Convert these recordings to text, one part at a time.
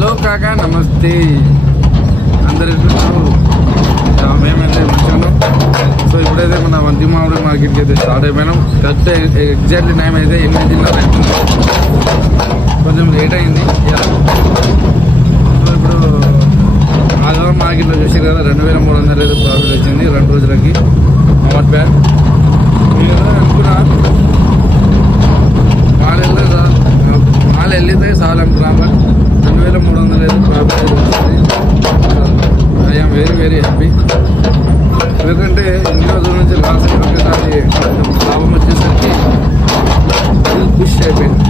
Hello కాకా నమస్తే అందరు మేమైతే వచ్చాను. సో ఇప్పుడైతే మన వంతి మామిడి మార్కెట్కి అయితే స్టార్ట్ అయిపోయినాం. కరెక్ట్ ఎగ్జాక్ట్లీ టైం అయితే 8:30 అవుతుంది. కొంచెం లేట్ అయింది. సో ఇప్పుడు ఆదివారం మార్కెట్లో చూసారు కదా 2300 అయితే ప్రాఫిట్ వచ్చింది 2 రోజులకి. Not bad. నేను అనుకున్నా మాల్ వెళ్ళితే చాలు అనుకున్నా. 2300 అయితే ప్రాఫిట్ అయితే వచ్చింది. I'm very very happy. ఎందుకంటే ఇన్ని రోజుల నుంచి లాస్ ఒకేసారి లాభం వచ్చేసరికి దిల్ ఖుష్ అయిపోయింది.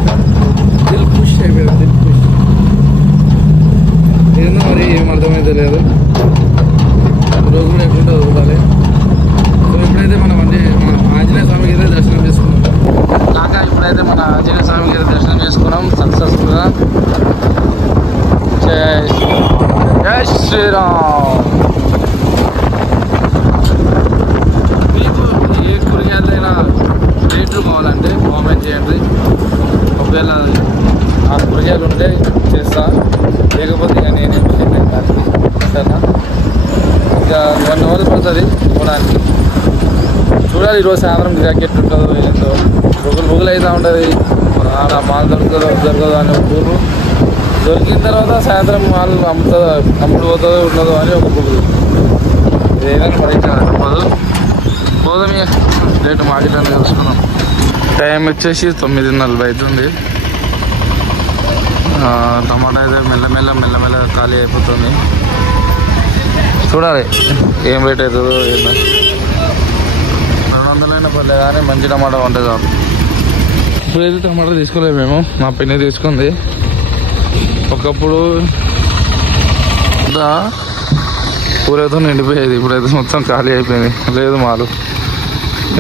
ఏదో మరి ఏం అర్థమైతే లేదు. రోజు కూడా ఎట్లుంటే చూడాలి. సో ఇప్పుడైతే మన ఆంజనేయ స్వామికి అయితే దర్శనం చేసుకున్నాం. ఇప్పుడైతే మన ఆంజనేయ స్వామికి అయితే దర్శనం చేసుకున్నాం సక్సెస్ఫుల్గా. జై శ్రీరామ్. మీకు ఏ కూరగాయలైనా రేట్లు కావాలంటే కామెంట్ చేయండి. ఒకవేళ ఆ కూరగాయలు ఉంటే చేస్తా, లేకపోతే ఇక నేనేం చేయలేదు దానికి. సరేనా? ఇక 1 hour పడుతుంది పోవడానికి. చూడాలి ఈరోజు సాయంత్రం జాకెట్ ఉంటుందో ఏంటో. బుగులు అవుతూ ఉంటుంది. ఆడ మాల్ దొరకదో అని ఒక ఊరు. దొరికిన తర్వాత సాయంత్రం మాల్ అమ్ముడు పోతుందో ఉండదో అని ఒక బుగులు. ఏదైనా పడించాలి పోదామే. రేటు మార్కెట్ అని తెలుసుకున్నాం. టైం వచ్చేసి 9:40 అవుతుంది. టమాటా అయితే మెల్లమెల్ల ఖాళీ అయిపోతుంది. చూడాలి ఏం రేట్ అవుతుందో ఏంటో. 200 అయినా పర్లేదు కానీ మంచి టమాటా ఉంటుంది చాలు. ఇప్పుడైతే టమాటా తీసుకోలేము మేము. మా పిన్ని తీసుకుంది. ఒకప్పుడు కూరతో నిండిపోయేది. ఇప్పుడైతే మొత్తం ఖాళీ అయిపోయింది. లేదు మాలు.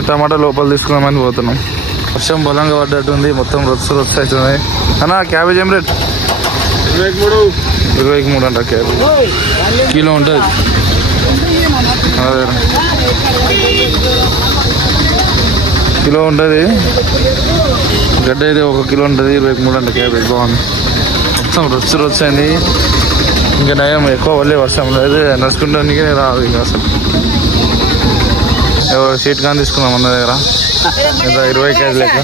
టమాటా లోపల తీసుకున్నామని పోతున్నాం. వర్షం బలంగా పడ్డట్టుంది. మొత్తం రొచ్చు అవుతుంది. అన్న క్యాబేజ్ ఏం రేట్? 23 అంట క్యాబేజ్. కిలో ఉంటుంది. అదే కిలో ఉంటుంది. గడ్డ అయితే 1 కిలో ఉంటుంది. 23 అంట క్యాబేజ్. బాగుంది. మొత్తం రొచ్చు అయింది. ఇంకా నయం ఎక్కువ వల్లే వర్షం లేదు. నడుచుకుంటానికి రాదు ఇంకా అసలు. సీట్ కానీ తీసుకున్నాం అన్న దగ్గర. ఎంత 20 కేజీ లెక్క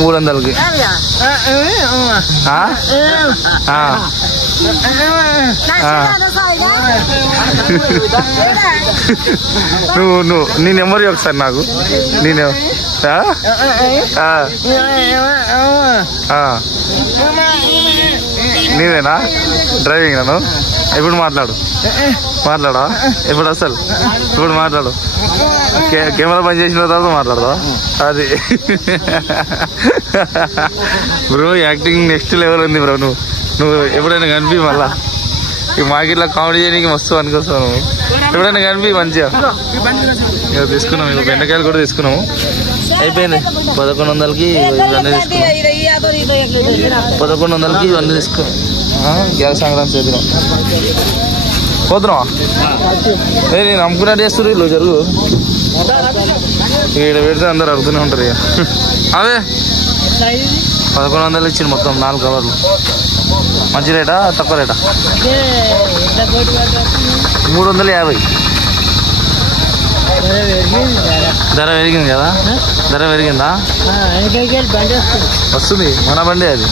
300కి. నువ్వు నీ నెంబర్ ఒకసారి నాకు. నీదేనా డ్రైవింగ్? నన్ను ఇప్పుడు మాట్లాడా ఇప్పుడు అసలు ఇప్పుడు మాట్లాడు. కెమెరా బంద్ చేసిన తర్వాత మాట్లాడదా? అది బ్రో యాక్టింగ్ నెక్స్ట్ లెవెల్ ఉంది బ్రో. నువ్వు ఎప్పుడైనా కనిపి మళ్ళా ఈ మార్కెట్లో కామెడీ చేయడానికి మస్తు అనుకొస్తావు. నువ్వు ఎప్పుడైనా కనిపి మంచిగా. ఇక తీసుకున్నాం. ఇక బెండకాయలు కూడా తీసుకున్నాము. అయిపోయింది. 1100కి ఇవన్నీ తీసుకున్నాం. 1100కి ఇవన్నీ తీసుకున్నాం. గ్యాస్ సంక్రాంతి చేద్దాం పోతున్నావా? నేను అమ్ముకున్నట్టు చేస్తుంది. ఇల్లు జరుగు ఈడ పెడితే అందరు అడుగుతూనే ఉంటారు. ఇక అదే 1100 ఇచ్చింది మొత్తం 4 కవర్లు. మంచి రేటా తక్కువ రేటా? 350. ధర పెరిగింది కదా? ధర పెరిగిందా? వస్తుంది మన బండి అది.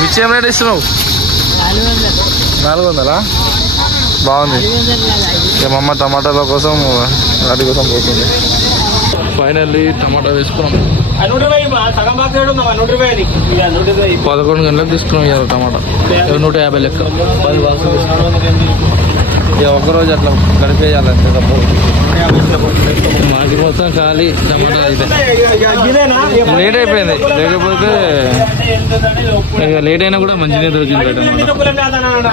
మిర్చి ఏం రేట్ ఇస్తున్నావు? 400. బాగుంది. ఇక మా అమ్మ టమాటాల కోసం వాటి కోసం పోతుంది. ఫైనల్లీ టమాటా వేసుకున్నాం. 11 గంటలకు తీసుకున్నాం ఇవాళ టమాటా. 150 లెక్క 10 బాక్సులు తీసుకున్నాం. ఇక ఒక్కరోజు అట్లా గడిపేయాలి. మాకి మొత్తం ఖాళీ టమాటా అయితే. లేట్ అయిపోయింది. లేకపోతే ఇక లేట్ అయినా కూడా మంచిగా దొరికింది టమాటా.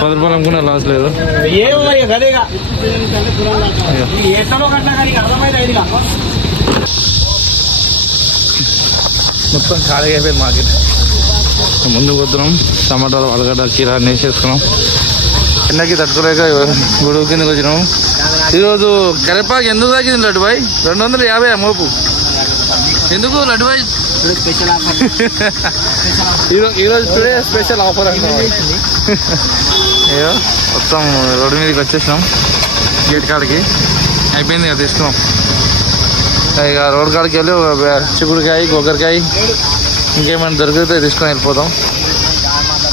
10 రూపాయలు అమ్ముకున్నా లాస్ లేదు. మొత్తం ఖాళీగా అయిపోయింది మార్కెట్. ముందుకు పోతున్నాం. టమాటాలు అలగడ్డ కీరా అన్నీ వేసేసుకున్నాం. ఎండకి తట్టుకోలేక గొడవ కిందకి వచ్చినాము. ఈరోజు కరివేపాకు ఎందుకు తగ్గింది లడ్డు బాయ్? 250 మోపు. ఎందుకు లడ్డు బాయ్? ఈరోజు టుడే స్పెషల్ ఆఫర్ అండి. ఏదో మొత్తం రోడ్డు మీదకి వచ్చేసినాం, గేట్ కాడికి అయిపోయింది కదా తీసుకున్నాం. ఇక రోడ్ కాడికి వెళ్ళి చిక్కుడుకాయ, గొగ్గరికాయ ఇంకేమైనా దొరికితే తీసుకొని వెళ్ళిపోతాం.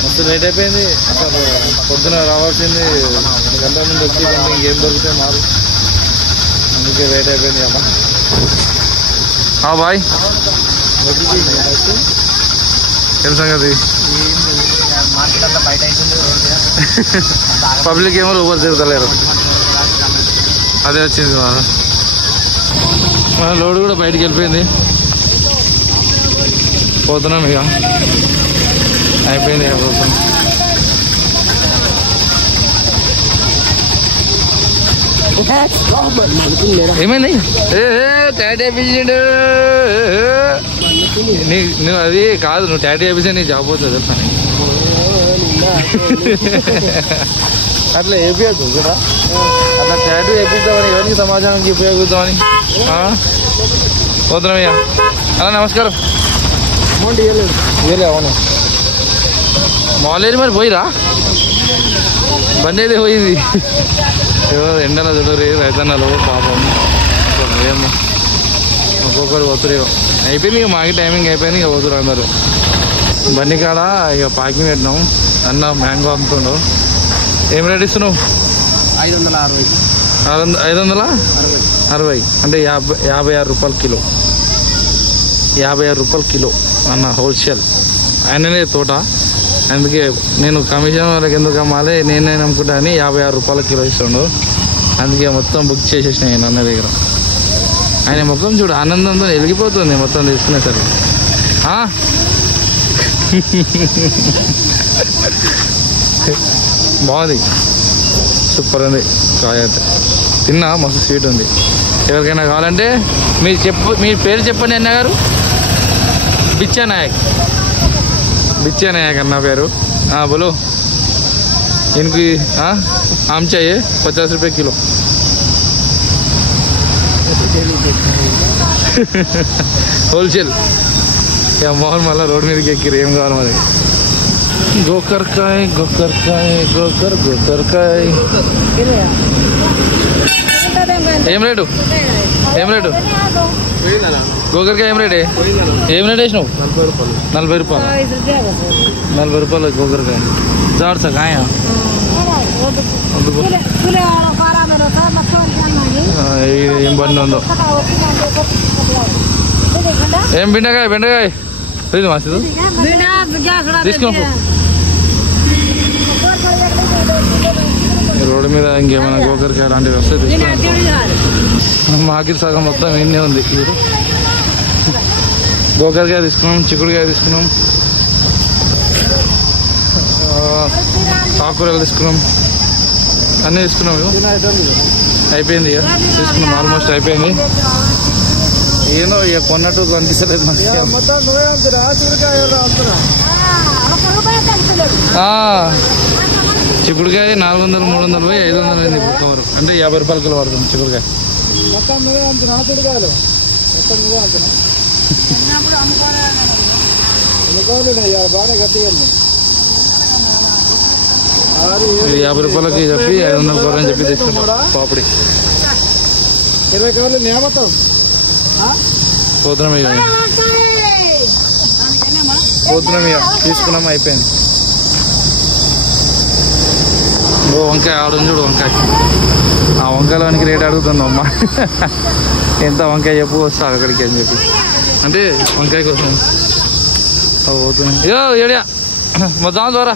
మొత్తం లేట్ అయిపోయింది. అసలు పొద్దున రావాల్సింది గంట ముందు వచ్చి ఇంకేం దొరికితే మారు, అందుకే లేట్ అయిపోయింది అమ్మ. బాయ్ ఏం సంగతి? పబ్లిక్ ఏమో ఊబర్ తిరుగుతలేరు, అదే వచ్చింది. మన లోడ్ కూడా బయటికి వెళ్ళిపోయింది, పోతున్నాం ఇక అయిపోయింది. ఇక పోతున్నాం. ఏమైంది? టాటా వేయించండు నువ్వు, అది కాదు నువ్వు టాటా వేయించా నీ జాబ్ పోతుంది తెలుసా? అట్లా వేపించదు కదా, అట్లా టాటూ వేపిద్దామని ఎవరికి సమాజానికి ఉపయోగిద్దామని పోతున్నాం ఇక. అలా నమస్కారం. ఇవ్వలే అవును మాలేరు మరి పోయిరా, బండి అయితే పోయింది. ఎండలో చూడరు రైతన్నలు పాపం, ఏమో ఒక్కొక్కరు పోతురు. అయిపోయింది ఇక మాకి టైమింగ్ అయిపోయింది, ఇక పోతురు అందరు. బండి కాడ ఇక పాకింగ్ పెట్టినాం. అన్న మ్యాంగో అమ్ముతుండవు. ఏం రేట్ ఇస్తున్నావు? 560. 560 అంటే 56 రూపాయలు కిలో. 56 రూపాయలు కిలో అన్న హోల్సేల్. ఆయననే తోట, అందుకే నేను కమిషన్ వాళ్ళకి ఎందుకు అమ్మాలి, నేనే నమ్ముకుంటా అని 56 రూపాయల కిలో ఇస్తుండు. అందుకే మొత్తం బుక్ చేసేసిన నేను అన్న దగ్గర. ఆయన మొత్తం చూడు ఆనందంతో వెలిగిపోతుంది మొత్తం తీసుకునేసరికి. బాగుంది, సూపర్ ఉంది కాయ అయితే. తిన్నా, మస్తు స్వీట్ ఉంది. ఎవరికైనా కావాలంటే మీ పేరు చెప్పండి అన్న గారు. బిచ్చా నాయక్ అన్న పేరు. बोलो इनकी आम चाहिए 50 रुपये किलो. होलसेल या मोहन मला रोड మీద ఎక్కిరు ఏం కావాలి మరి. గోకర్కాయ ఏం రేటు? గోకర్కాయ ఏం రేటే? ఏం రేట్ వేసినావు? 40 రూపాయలు. 40 రూపాయలు గోకర్కాయ. జాడ్సా కాయ ఏం బండి ఉందో. ఏం బెండకాయ ఇది మస్తు తీసుకున్నా. రోడ్డు మీద ఇంకేమైనా గోకరికాయ లాంటివి వస్తే తీసుకున్నాం. మాకి సగం మొత్తం ఎన్నే ఉంది. గోకరికాయ తీసుకున్నాం, చిక్కుడుకాయ తీసుకున్నాం, ఆకుకూరలు తీసుకున్నాం, అన్నీ తీసుకున్నాం. అయిపోయింది ఇక తీసుకున్నాం, ఆల్మోస్ట్ అయిపోయింది. ఏదో ఇక కొన్నట్టు కనిపిస్తలేదు మనకి. చిక్కుడుకాయ 400, 300 పోయి 500 అయింది ఇప్పుడు కవర్. అంటే 50 రూపాయల కిలో పడుతుంది చిక్కుడుకాయ. ఇది 50 రూపాయలకి చెప్పి 500 కవర్ అని చెప్పి తీసుకున్నాం. పాపడి 20 కవర్లు నియమతం పోతున్నాం ఇక తీసుకున్నాం, అయిపోయింది. వంకాయ ఆడుంది చూడు, వంకాయ. ఆ వంకాయలోనికి రేట్ అడుగుతుంది అమ్మ. ఎంత వంకాయ చెప్పు, వస్తా అక్కడికి అని చెప్పి. అంటే వంకాయ కోసం పోతున్నాం. ఏడియా మొత్తం ద్వారా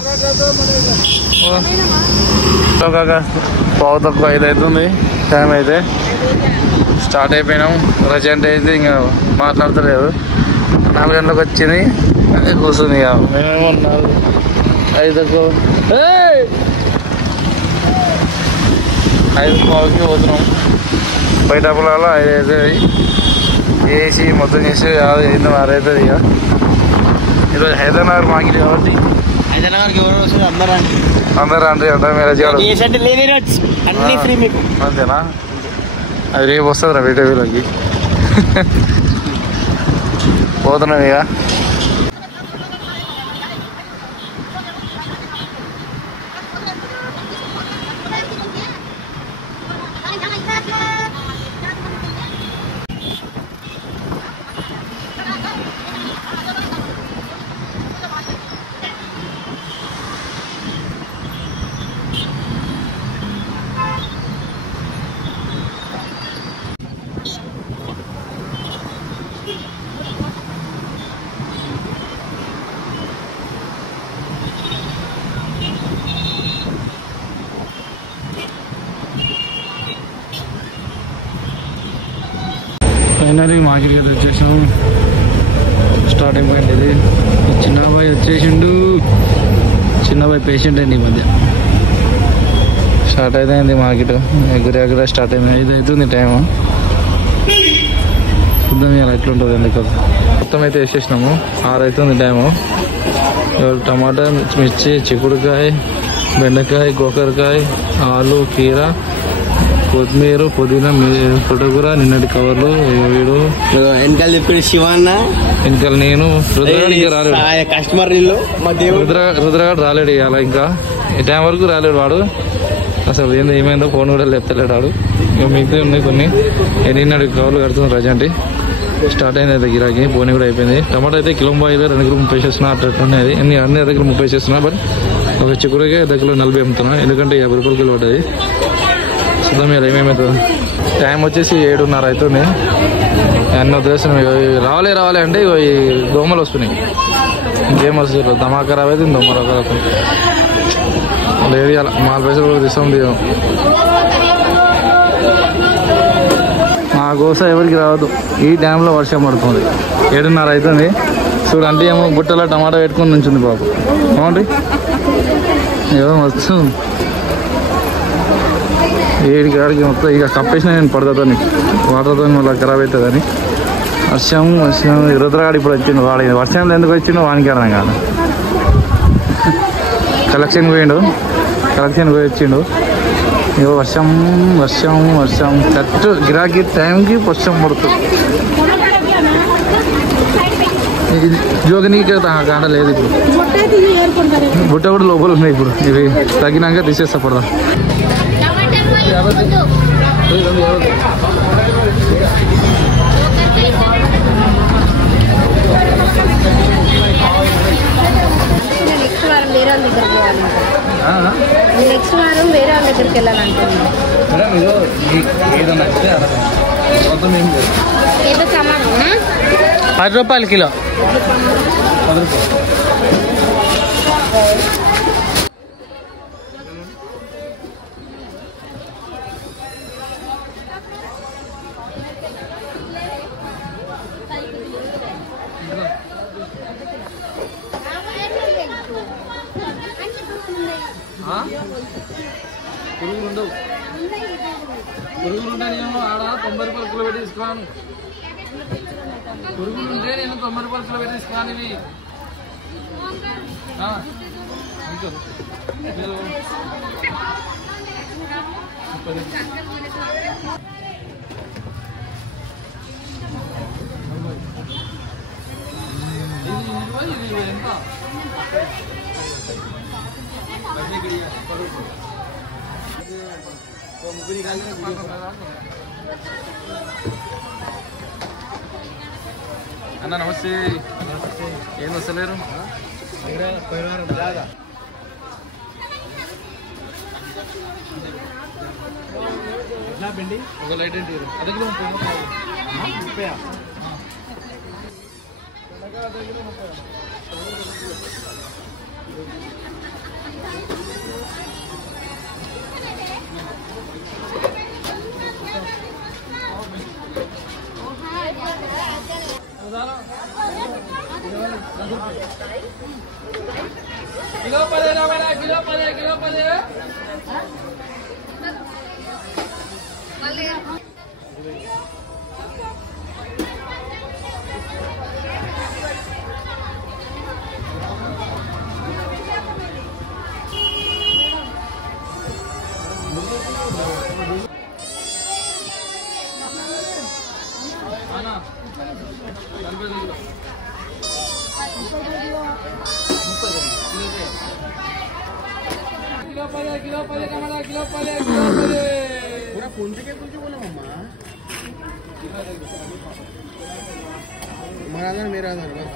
పావు తక్కువ 5 అవుతుంది టైం. అయితే స్టార్ట్ అయిపోయినాం. ప్రజెంట్ అయితే ఇంకా మాట్లాడతలేదు. 4 గంటలకు వచ్చింది, అదే కూర్చుంది. ఇక మేమేమో 5 పావుకి పోతున్నాం. బయట పొలాల్లో 5 అవుతుంది. వేసి మొత్తం చేసి 6 అవుతుంది. ఇక ఈరోజు హైదరాబాద్ మాకిలి కాబట్టి అందరూ అంటే అంతేనా? అది రేపు వస్తుంది రా వీడియోలోకి. పోతున్నాం ఇక. ఫైనల్లీ మార్కెట్కి వచ్చేసాం. స్టార్ట్ అయిపోయింది. ఇది చిన్నబాయ్ వచ్చేసిండు. చిన్నబాయ్ పేషెంట్ అండి ఈ మధ్య. స్టార్ట్ అయితే మార్కెట్ ఎగురెగర స్టార్ట్ అయింది. 5 అవుతుంది టైము. చూద్దాం ఇలా ఎట్లుంటుంది ఎందుకు. మొత్తం అయితే వేసేసినాము. 6 అవుతుంది టైము. టమాటా, మిర్చి, చిక్కుడుకాయ, బెండకాయ, గోకరకాయ, ఆలు, కీర, కొత్తిమీర, పుదీనా, పుట్టకూర, నిన్నటి కవర్లు, వీడు వెనకాల చెప్పిన శివన్న, వెనకాల నేను, రుద్రగాడికి రాలేడు. కస్టమర్ రుద్రగాడు రాలేడు ఇవాళ. ఇంకా ఈ టైం వరకు రాలేడు వాడు. అసలు ఏమైందో ఫోన్ కూడా లేపుతలేడు వాడు. ఇక మిగతా ఉన్నాయి కొన్ని. నిన్నటి కవర్లు కడుతుంది ప్రజెంట్. స్టార్ట్ అయింది అయితే గిరాకీ. పోనీ కూడా అయిపోయింది. టమాటా అయితే కిలో 5 2 కిలో 30 చేస్తున్నా. అట్లున్నాయి. అన్ని దగ్గర 30 చేస్తున్నా. బట్ ఒక చిక్కుడుగా దగ్గర 40 అమ్ముతున్నా. ఎందుకంటే 50 రూపాయలు కిలో పడ్డది. చూద్దాం ఇలా ఏమేమవుతుంది. టైం వచ్చేసి 7:30 అవుతుంది. అన్నీ వదిలేస్తున్నాయి. రావాలి అంటే ఈ దోమలు వస్తున్నాయి. ఇంకేం వస్తుంది. ధమాకా రావైతే దోమలు అవుతుంది. లేదు ఇలా 4 పైసలు కూడా తీసాం. మా గోస ఎవరికి రావద్దు. ఈ టైంలో వర్షం పడుతుంది. 7:30 అవుతుంది. చూడు అంటే ఏమో బుట్టలో టమాటా పెట్టుకుని నుంచింది బాబు. బాగుంది ఏదో వస్తు 7 కాడికి మొత్తం ఇక కప్పేసిన నేను పడుతుందని వాటర్తో మళ్ళీ ఖరాబ్ అవుతుందని. వర్షం రుద్రగాడు ఇప్పుడు వచ్చిండు. వాడు వర్షంలో ఎందుకు వచ్చిండు వానికి అర్థం కాదు. కలెక్షన్ పోయి వచ్చిండు. ఇగో వర్షం కరెక్ట్ గిరాకీ టైంకి వర్షం పడుతుంది. జోగనీకి కాండ లేదు ఇప్పుడు. బుట్ట కూడా లోపల ఉన్నాయి. ఇప్పుడు ఇవి తగ్గినాక తీసేస్తా పడదా. నెక్స్ట్ వారం వేరే వాళ్ళ దగ్గరికి వెళ్ళాలంటున్నాను. ఏదో సమానం 10 రూపాయలు కిలో. పురుగులు ఉండవు. పురుగులు ఉంటే నేను ఆడ 90 రూపాయలు కిలో పెట్టి తీసుకున్నాను. పురుగులు ఉంటే నేను 90 రూపాయలు కిలో పెట్టి తీసుకున్నాను. ఇవి ఇది ఎంత అన్న నమస్తే. ఏం వస్తలేరు? ఒక లైట్ ఏంటి అదే కిలో 10 पूरा फोन पे क्या कुछ बोला मम्मा हमारा आधार मेरा आधार बस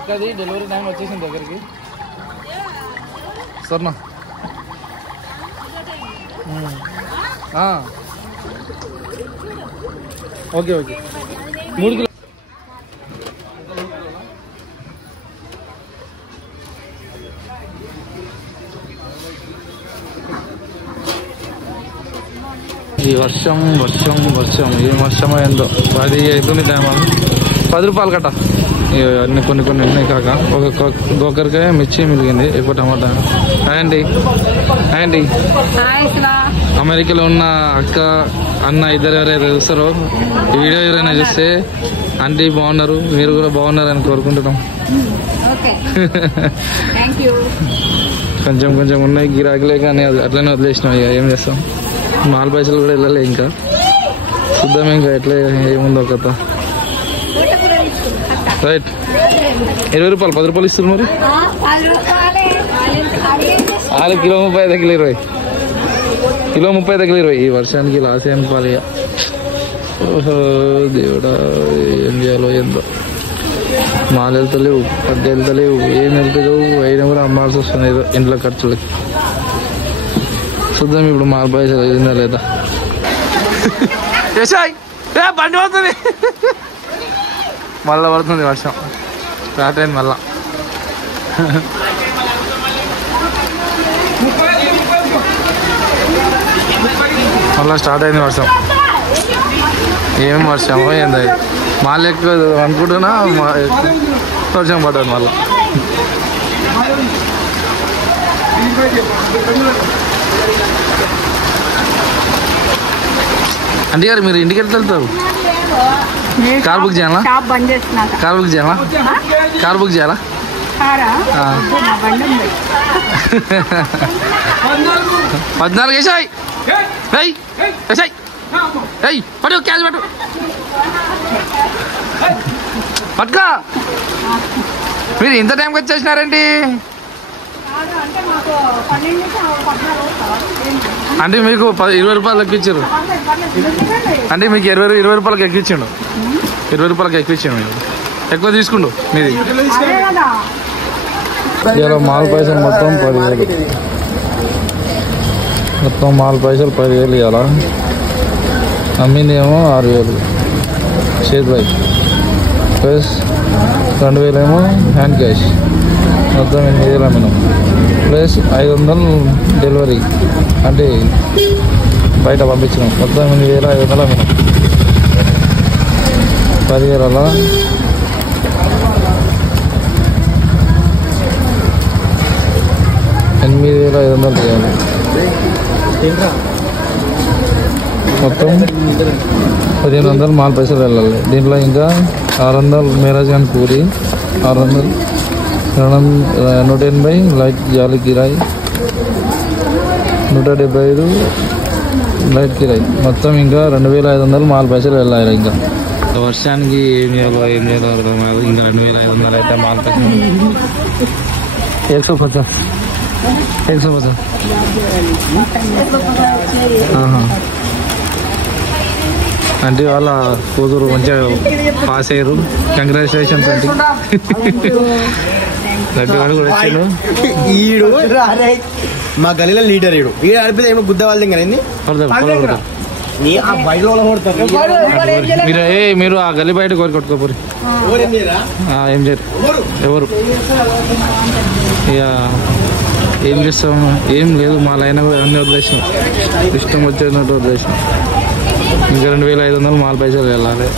అక్కది డెలివరీ టైం వచ్చేసింది దగ్గరికి స్వర్ణ ఓకే ఓకే 3 కిలో ఈ వర్షం వర్షం వర్షం ఏం వర్షం అయిందో 10 అవుతుంది టైం 10 రూపాయలు కట్ట అన్ని కొన్ని కొన్ని ఉన్నాయి కాక ఒకరికాయ మిర్చి మిలిగింది ఎక్కువ టమాటా. అండి అండి అమెరికాలో ఉన్న అక్క అన్న ఇద్దరు ఎవరైతే చూస్తారో ఈ వీడియో ఎవరైనా చూస్తే ఆంటీ బాగున్నారు మీరు కూడా బాగున్నారని కోరుకుంటున్నాం. కొంచెం కొంచెం ఉన్నాయి గిరాకీలే కానీ అట్లనే వదిలేసినాం. ఇక ఏం చేస్తాం 4 పైసలు కూడా వెళ్ళలే ఇంకా చూద్దాం ఇంకా ఎట్లా ఏముందో కథ. రైట్ 20 రూపాయలు 10 రూపాయలు ఇస్తారు మరి 6 కిలో 30 దగ్గర 20 కిలో 30 దగ్గర 20 ఈ వర్షానికి లాస్ ఏం పాలి. ఓహో దేవుడా ఏం చేయాలో ఏందో మాలు వెళ్తలేవు పడ్డ వెళ్తలేవు ఏం వెళ్తలేవు అయినా కూడా అమ్మాల్సి వస్తుంది ఏదో ఇంట్లో ఖర్చులకి. చూద్దాం ఇప్పుడు 4 పైసలు అయిందా లేదా. బండి పడుతుంది మళ్ళా పడుతుంది వర్షం స్టార్ట్ అయింది మళ్ళా. మళ్ళా స్టార్ట్ అయింది వర్షం. ఏం వర్షం ఏంది మళ్ళీ ఎక్కువ అనుకుంటున్నా వర్షం పడ్డది మళ్ళా. అంటే గారు మీరు ఇంటికి ఎట్లా వెళ్తారు? కార్ బుక్ చేయాలా? కార్ బుక్ చేయాలా? కార్ బుక్ చేయాలా? 14 వేసాయి వేసాయి పట్టు క్యాష్ పట్టు పట్టుకా. మీరు ఇంత టైంకి వచ్చేసినారేంటి? అంటే మీకు 20 రూపాయలు ఎక్కిచ్చారు అంటే మీకు 20 రూపాయలకి ఎక్కిచ్చిండు 20 రూపాయలకి ఎక్కిచ్చాడు. మీరు ఎక్కువ తీసుకుండు మీది. ఇలా మాల్ పైసలు మొత్తం 10,000 మొత్తం మాల్ పైసలు 10,000 ఇవ్వాలా. అమ్మింది ఏమో 6,000 చేతి వైపు ప్లస్ 2,000 ఏమో హ్యాండ్ క్యాష్ మొత్తం 8,000 అమ్మినాం ప్లస్ 500 డెలివరీ అంటే బయట పంపించినాం మొత్తం 8,500 అమ్మినాం. 10,000 అలా 8,500 చేయాలి. మొత్తం 1,500 మాల్ పైసలు వెళ్ళాలి. దీంట్లో ఇంకా 600 మేరాజ్ ఖాన్ పూరి 600 180 లైట్ జాలి కిరాయి 175 లైట్ కిరాయి మొత్తం ఇంకా 2,500 మాల్ పైసలు వెళ్ళాలి. ఇంకా వర్షానికి ఏం చేయాలో అర్థం కాదు. ఇంకా 2,500 అయితే మాల్ పైసలు 150 అంటే వాళ్ళ కూతురు మంచిగా పాస్ అయ్యారు. కంగ్రాచులేషన్స్ అంటే లడ్డు కూడా వచ్చాడు. ఈడు మా గలీలో లీడర్ ఈడు ఆడిపోతే ఏమో గుద్ద వాళ్ళ మీరు ఆ గల్లీ బయట కోరి కొట్టుకోపోరు. ఏం చేయరు ఎవరు. ఇక ఏం చేస్తాము ఏం లేదు. మా లైన్ అన్నీ వదిలేసినాం ఇష్టం వచ్చేటట్టు వదిలేసినాం. ఇంకా 2,500 మాల్ పైసలు వెళ్ళాలి.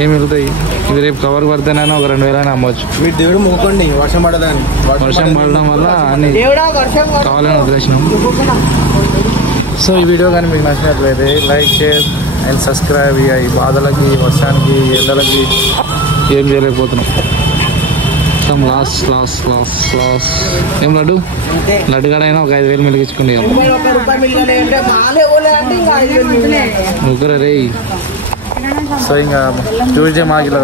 ఏం వెళ్తాయి ఇది రేపు కవర్ పడితేనైనా ఒక 2,000 అయినా అమ్మవచ్చు. మీరు దేవుడు మొక్కండి వర్షం పడదని. వర్షం పడడం వల్ల అన్ని కావాలని వదిలేసినాం. సో ఈ వీడియో కానీ మీకు నచ్చినట్లయితే లైక్ షేర్ అండ్ సబ్స్క్రైబ్. ఇక ఈ బాధలకి వర్షానికి ఎండలకి ఏం చేయలేకపోతున్నాం. లాస్ ఏం లడ్డు కాడైనా ఒక 5,000 మిలిగించుకోండి. ఒకరే సో ఇంకా ట్యూస్డే మాకు ఇలా